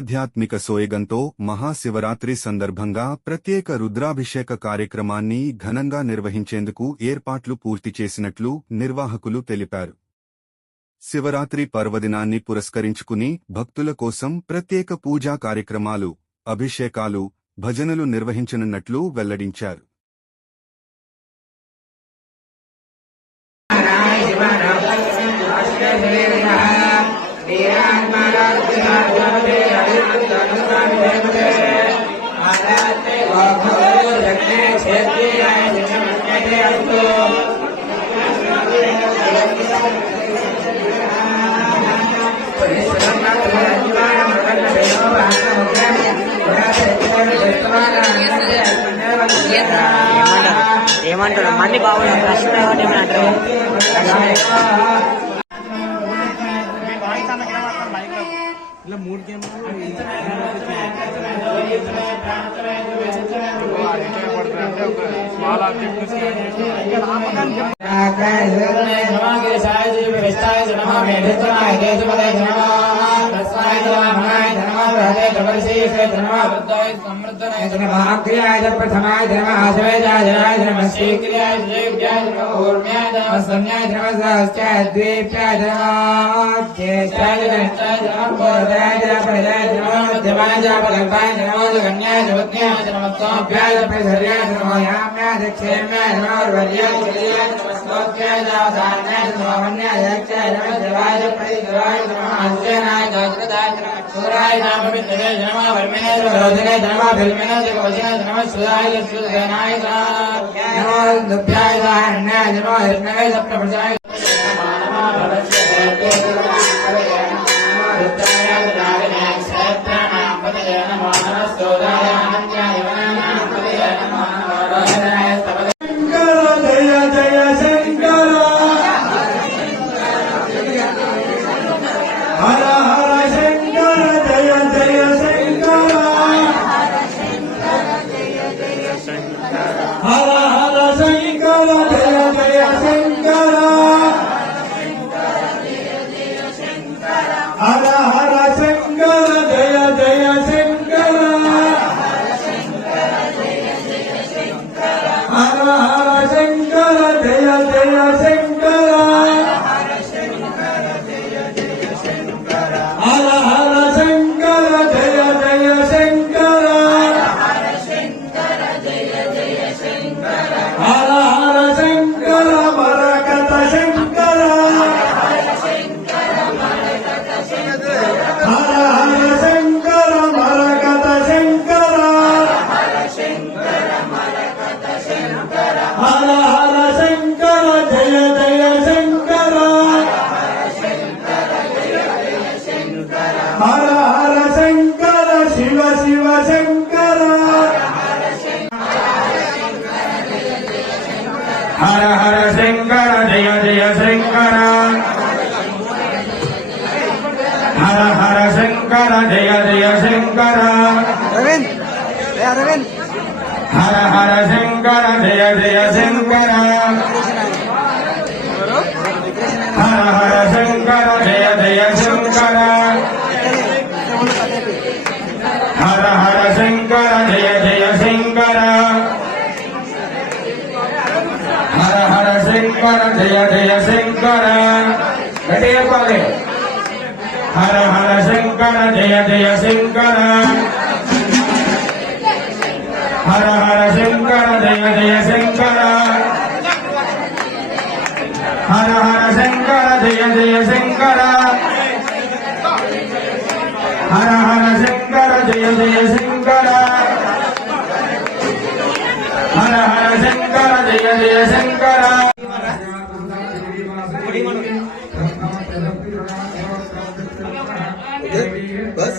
ఆధ్యాత్మిక సోయగంతో మహాశివరాత్రి సందర్భంగా ప్రత్యేక రుద్రాభిషేక కార్యక్రమాన్ని ఘనంగా నిర్వహించేందుకు ఏర్పాట్లు పూర్తి చేసినట్లు నిర్వాహకులు తెలిపారు. శివరాత్రి పర్వదినాన్ని పురస్కరించుకుని భక్తుల కోసం ప్రత్యేక పూజా కార్యక్రమాలు, అభిషేకాలు, భజనలు నిర్వహించనున్నట్లు వెల్లడించారు. ఏమంటారు మంది బాగుంది ప్రశ్న ఏమంటారు ఇలా 3 గేమ్లు స్మాల్ ఆబ్జెక్ట్ प्रथमाय धर्माशवेजाय धर्म शीघ्राय जयव्याय धर्म ऊर्म्याय धर्म संज्ञाय धर्म सहस्राय द्वीप्याय धर्म ज्येष्ठाय धर्म बोधाय धर्म प्रजाय धर्म मध्यमाय धर्म गल्पाय धर्म गण्याय ज्योत्याय धर्म स्वाभ्याय प्रसर्याय धर्म याम्याय दक्षेम्याय धर्म वर्याय चलियाय धर्म स्तोत्याय धर्म धान्याय धर्म वन्याय दक्षाय धर्म देवाय परिदेवाय धर्म आज्ञाय जागृताय धर्म सूराय धर्म विद्याय धर्म वर्मिने रोधने धर्म फिल्मिने वचने धर्म सुधाय सुधनाय नमो दुभ्याय धान्याय धर्म हिरण्यय सप्तप्रजाय हर हर शंकर जय जय शंकर हर हर शंकर जय जय शंकर हर हर शंकर जय जय शंकर हर हर शंकर जय जय शंकर हर हर शंकर जय जय शंकर हर हर शंकर जय जय शंकर हर हर शंकर जय जय शंकर हर हर शंकर जय जय शंकर हर हर शंकर जय जय शंकर हर हर शंकर जय जय शंकर हर हर शंकर जय जय शंकर बस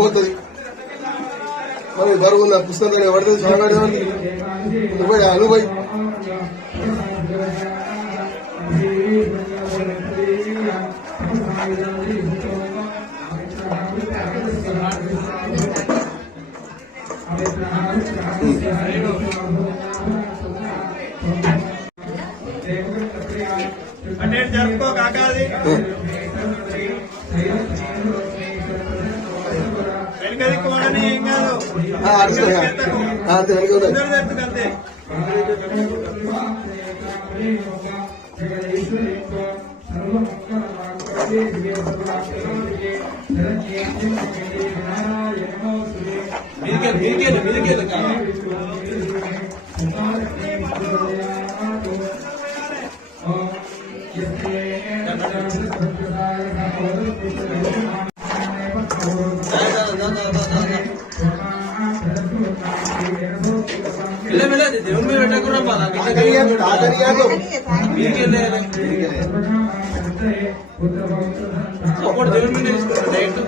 పోతుంది మరి బరువున్న పుస్తకాలు పడుతుంది అనుభవి అంటే జరుపుకో కాకాది వెనకది కోడని ఏం కాదు అంతే దేవుని మీద పెట్టకుండా అప్పుడు దేవుని మీద తీసుకుంటారు డైరెక్ట్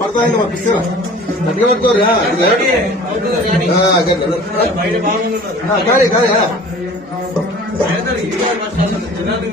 పడతాయండి మాకు ఇస్తారా గట్టిగా పట్టుకోరా గాడి జనాలు